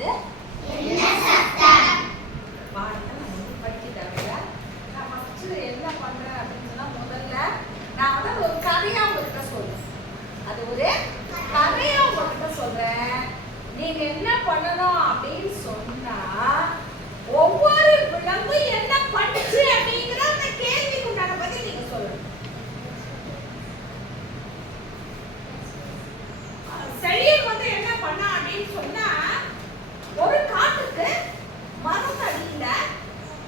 அது என்ன சத்தம்? பாருங்க நான் வந்து படிக்கிட்டாங்க. நான் ஃபர்ஸ்ட் என்ன பண்றேன் அப்படின்னு சொன்னா முதல்ல நான் வந்து ஒரு கதையா உங்ககிட்ட சொல்றேன். அது ஒரு கதையா உங்ககிட்ட சொல்றேன். நீங்க என்ன பண்ணணும் அப்படின்னு சொன்னா ஒவ்வொரு விலங்கும் என்ன பண்ணுச்சு அப்படிங்கிற அந்த கேள்விக்கு உண்டான பதில் நீங்க சொல்லணும். செழியன் வந்து என்ன பண்ணா அப்படின்னு சொன்னா ஒரு காட்டுக்கு மரத்தடியில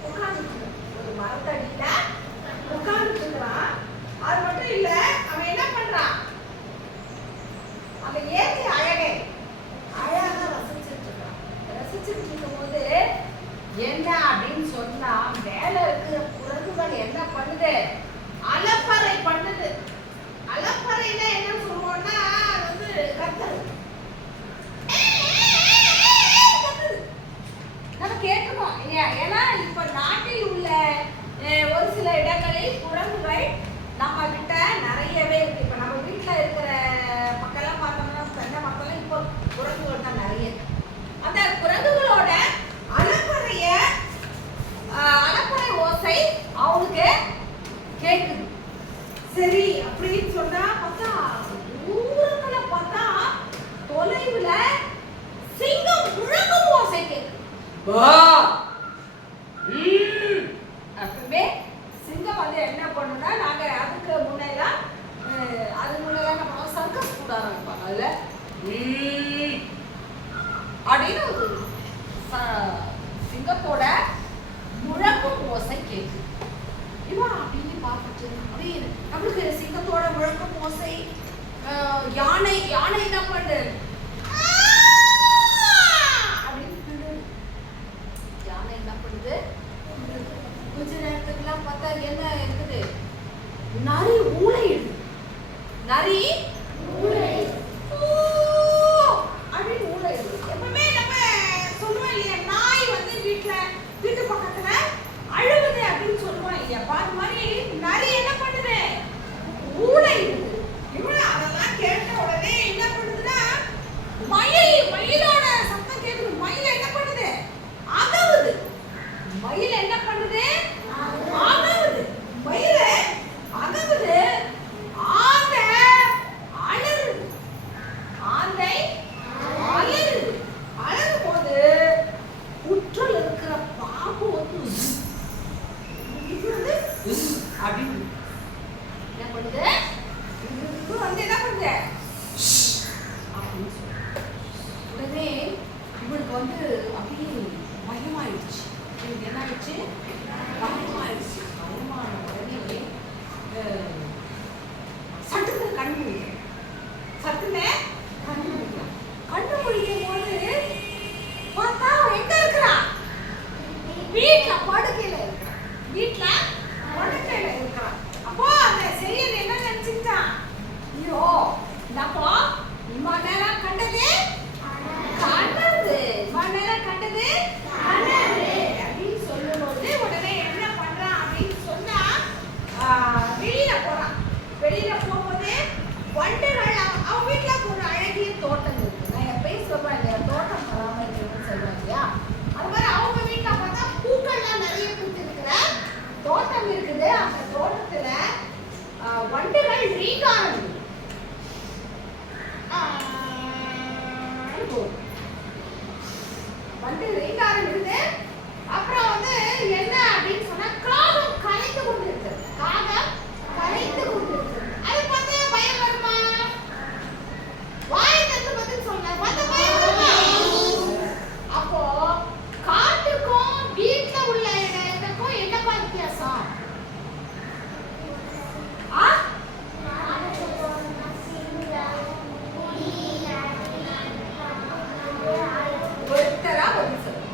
உட்கார்ந்துட்டு ஒரு மரத்தடியில உட்கார்ந்துட்டு இருக்கிறான். அது மட்டும் இல்ல அவன் என்ன பண்றான் அந்த இயற்கை அழகா ரசிச்சுட்டு இருக்கான். ரசிச்சுட்டு இருக்கும் போது என்ன அப்படின்னு சொன்னா மேல இருக்கிற குரங்குகள் என்ன பண்ணுது? அலப்பறை பண்ணுது. அலப்பறைன்னா என்ன சொல்லுவோம்னா அது வந்து கத்துது. நம்ம கேட்கணும் இல்லையா? ஏன்னா இப்ப நாட்டில் உள்ள ஒரு சில இடங்களில் குரங்குகள் நம்ம கிட்ட நிறையவே இருக்கு. இப்ப நம்ம வீட்டுல இருக்கிற மக்கள்லாம் பார்த்தோம்னா தென்னை மக்கள்லாம் இப்போ குரங்குகள் தான் நிறைய. அந்த குரங்குகளோட அலப்பறை ஓசை அவனுக்கு கேட்குது. சரி அப்படின்னு சொன்னா பார்த்தா ஊருக்குள்ள பார்த்தா தொலைவுல சிங்கம் முழங்கும் ஓசை கேட்குது. அப்பவே சிங்கம் வந்து என்ன பண்ணுனா நாங்க அதுக்கு முன்னெல்லாம் நம்ம சர்க்கஸ் கூட ஆரம்பிப்பாங்க. அதுல அப்படின்னு சிங்கத்தோட முழங்கும் ஓசை கேட்குது. இவன் அப்படின்னு பார்த்துட்டு அப்படியே நம்மளுக்கு சிங்கத்தோட முழங்கும் ஓசை யானை என்ன பண்ணு அப்படின்னு யானை என்ன பண்ணுது? கொஞ்ச நேரத்துக்குலாம் பார்த்தா என்ன இருக்குது? நரி ஊளையிடுது. நரி அப்படின்னு ஊளையிடுது. எப்பவுமே நம்ம சொல்லுவோம் இல்லையா, நாய் வந்து வீட்டு பக்கத்துல அழுகுது அப்படின்னு சொல்லுவோம் இல்லையா? அது மாதிரி நரி என்ன பண்ணுது? ஊளையிடுது. இவ்வளவு அதெல்லாம் கேட்ட உடனே என்ன பண்ணுதுன்னா மயிலோட சத்தம் கேட்குது. மயில் என்ன பண்ணுது? அகவுது. மயில் என்ன பண்ணுது? அகவுது. மயில் அகவுது. ஆந்தை அலறுது. ஆந்தை அலறுது. அலறும் போது புற்றல் இருக்கிற பாம்பு வந்து அப்படின்னு என்ன பண்ணுது? வந்து என்ன பண்ணுது அப்படின்னு சொல்லு. உடனே இவளுக்கு வந்து அப்படியே பயமாயிடுச்சு. இவனுக்கு என்ன ஆயிடுச்சு? பயமாயிடுச்சு. பயமான உடனே சட்டுன்னு கண்ணு முடியும். சட்டுன்னு கண்ணு முடியும். கண்ணு முடியும் போது பார்த்தா எங்க இருக்கிறான்? வீட்டுல படுக்கையில இருக்கிறான். வீட்டுல படுக்கையில இருக்கிறான். அப்போ அந்த செழியன் என்ன நினைச்சுட்டான்? ஐயோ நம்ம இம்மா நேரம் கண்டது அப்படின்னு சொல்லும்போது உடனே என்ன பண்றான் அப்படின்னு சொன்னா வெளியில போறான். வெளியில போகும்போது வண்டுகள் அவன் வீட்டுல ஒரு அழகிய தோட்டம் இருக்கு. நான் எப்பயும் சொல்றேன் இல்லையா, தோட்டம் பராமரிக்கணும்னு சொல்றேன் இல்லையா? அது மாதிரி அவங்க வீட்டுல பார்த்தா பூக்கள்லாம் நிறைய பூத்து இருக்கிற தோட்டம் இருக்குது. அந்த தோட்டத்துல வண்டுகள் ரீங்காரம் வந்து ரீங்காரம் இருக்குது. அப்புறம் வந்து என்ன அப்படின்னு சொன்னா காகம் கரைத்து கொண்டு இருக்கு. காகம் கரைத்து கொண்டு இருக்கு. அது பார்த்தா பயம் வருமா? வாய் தந்து பதில் சொல்ல பார்த்தா பயம் வருமா? அப்போ காட்டுக்கும் வீட்டுல உள்ள இடத்துக்கும் என்னப்பா வித்தியாசம்? ஒருத்தரா பதில் சொல்லு.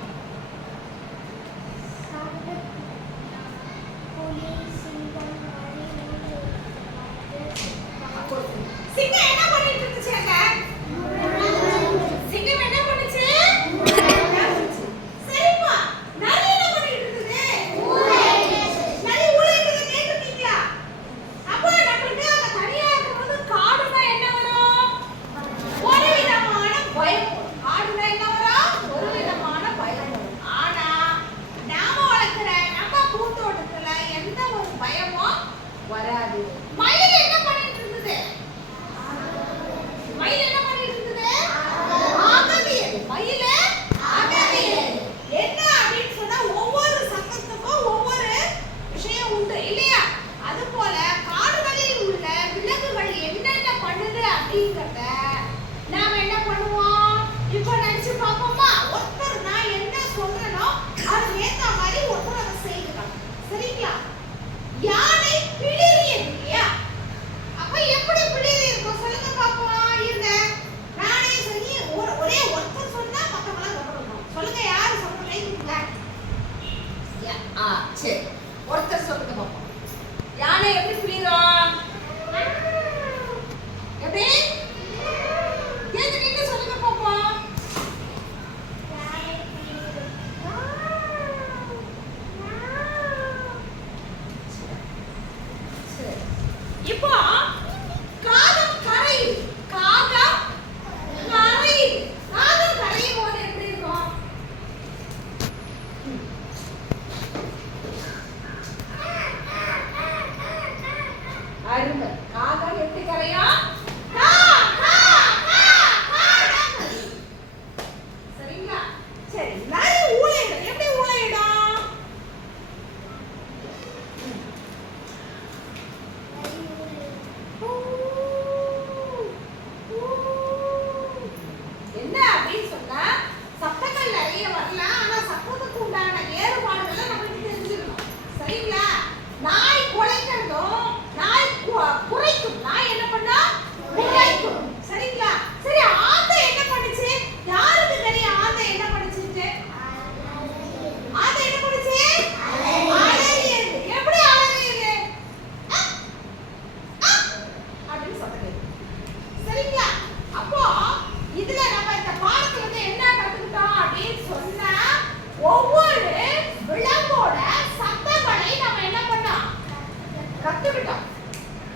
கத்துக்கிட்டான்.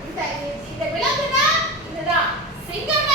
இந்த இந்த விலங்குனா இதுதான், சிங்கம்னா